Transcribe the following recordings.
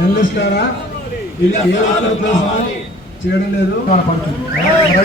నిర్ణయిస్తారా ఇది ఏ ఒక్క చేయడం లేదు బాధపడుతుంది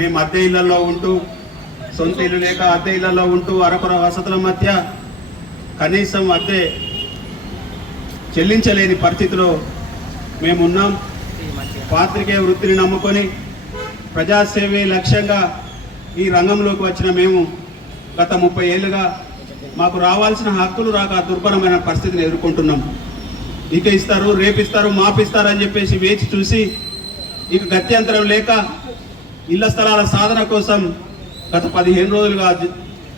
మేము అద్దె ఇళ్లలో ఉంటూ సొంత ఇల్లు లేక అద్దె ఇళ్లలో ఉంటూ అరకొర వసతుల మధ్య కనీసం అద్దె చెల్లించలేని పరిస్థితిలో మేమున్నాం పాత్రికేయ వృత్తిని నమ్ముకొని ప్రజాసేవే లక్ష్యంగా ఈ రంగంలోకి వచ్చిన మేము గత ముప్పై ఏళ్ళుగా మాకు రావాల్సిన హక్కులు రాక దుర్భరమైన పరిస్థితిని ఎదుర్కొంటున్నాం ఇక ఇస్తారు రేపిస్తారు మాపిస్తారు అని చెప్పేసి వేచి చూసి ఇక గత్యంతరం లేక ఇళ్ల స్థలాల సాధన కోసం గత పదిహేను రోజులుగా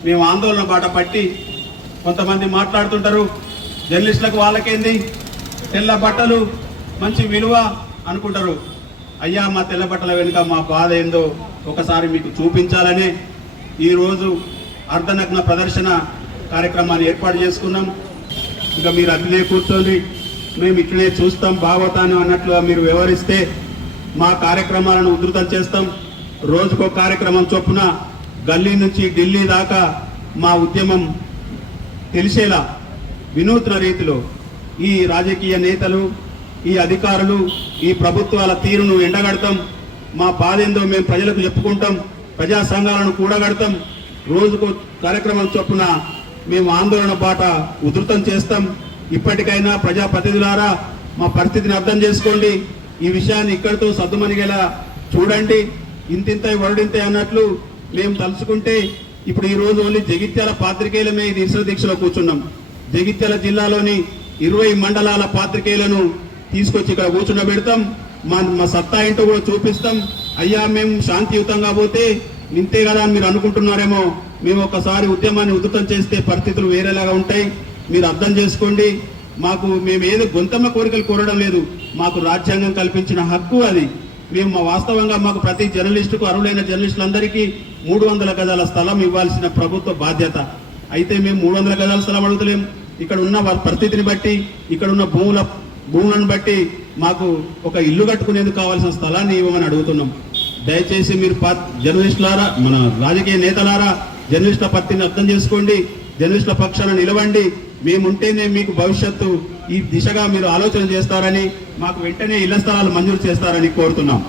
మేము ఆందోళన బాట పట్టి కొంతమంది మాట్లాడుతుంటారు జర్నలిస్టులకు వాళ్ళకేంది తెల్ల బట్టలు మంచి విలువ అనుకుంటారు అయ్యా మా తెల్ల బట్టల వెనుక మా బాధ ఏందో ఒకసారి మీకు చూపించాలనే ఈరోజు అర్ధనగ్న ప్రదర్శన కార్యక్రమాన్ని ఏర్పాటు చేసుకున్నాం ఇంకా మీరు అట్లే కూర్చోండి మేము ఇట్లనే చూస్తాం భావతాను అన్నట్లుగా మీరు వివరిస్తే మా కార్యక్రమాలను ఉధృతం చేస్తాం రోజుకో కార్యక్రమం చొప్పున గల్లీ నుంచి ఢిల్లీ దాకా మా ఉద్యమం తెలిసేలా వినూత్న రీతిలో ఈ రాజకీయ నేతలు ఈ అధికారులు ఈ ప్రభుత్వాల తీరును ఎండగడతాం మా పాదేందో మేము ప్రజలకు చెప్పుకుంటాం ప్రజా సంఘాలను కూడగడతాం రోజుకు కార్యక్రమం చొప్పున మేము ఆందోళన బాట ఉధృతం చేస్తాం ఇప్పటికైనా ప్రజాప్రతినిధులారా మా పరిస్థితిని అర్థం చేసుకోండి ఈ విషయాన్ని ఇక్కడితో సర్దుమనిగేలా చూడండి ఇంతింత వరుడింతే అన్నట్లు మేము తలుచుకుంటే ఇప్పుడు ఈరోజు ఓన్లీ జగిత్యాల పాత్రికేయులమే నిరసన దీక్షలో కూర్చున్నాం జగిత్యాల జిల్లాలోని ఇరవై మండలాల పాత్రికేయులను తీసుకొచ్చి ఇక్కడ కూర్చుండబెడతాం మా మా సత్తా ఏంటో కూడా చూపిస్తాం అయ్యా మేము శాంతియుతంగా పోతే నింతే కదా అని మీరు అనుకుంటున్నారేమో మేము ఒకసారి ఉద్యమాన్ని ఉధృతం చేస్తే పరిస్థితులు వేరేలాగా ఉంటాయి మీరు అర్థం చేసుకోండి మాకు మేము ఏదో గొంతమ్మ కోరికలు కోరడం లేదు మాకు రాజ్యాంగం కల్పించిన హక్కు అది మేము మా వాస్తవంగా మాకు ప్రతి జర్నలిస్టుకు అరువులైన జర్నలిస్టులందరికీ మూడు వందల గజాల స్థలం ఇవ్వాల్సిన ప్రభుత్వ బాధ్యత అయితే మేము మూడు వందల గజాల స్థలం అడుగుతలేం ఇక్కడ ఉన్న పరిస్థితిని బట్టి ఇక్కడ ఉన్న భూముల భూములను బట్టి మాకు ఒక ఇల్లు కట్టుకునేందుకు కావాల్సిన స్థలాన్ని ఇవ్వమని అడుగుతున్నాం దయచేసి మీరు జర్నలిస్టులారా మన రాజకీయ నేతలారా జర్నలిస్టుల పత్తిని అర్థం చేసుకోండి జర్నలిస్టుల పక్షాన నిలవండి మేముంటేనే మీకు భవిష్యత్తు ఈ దిశగా మీరు ఆలోచన చేస్తారని మాకు వెంటనే ఇళ్ల స్థలాలు మంజూరు చేస్తారని కోరుతున్నాం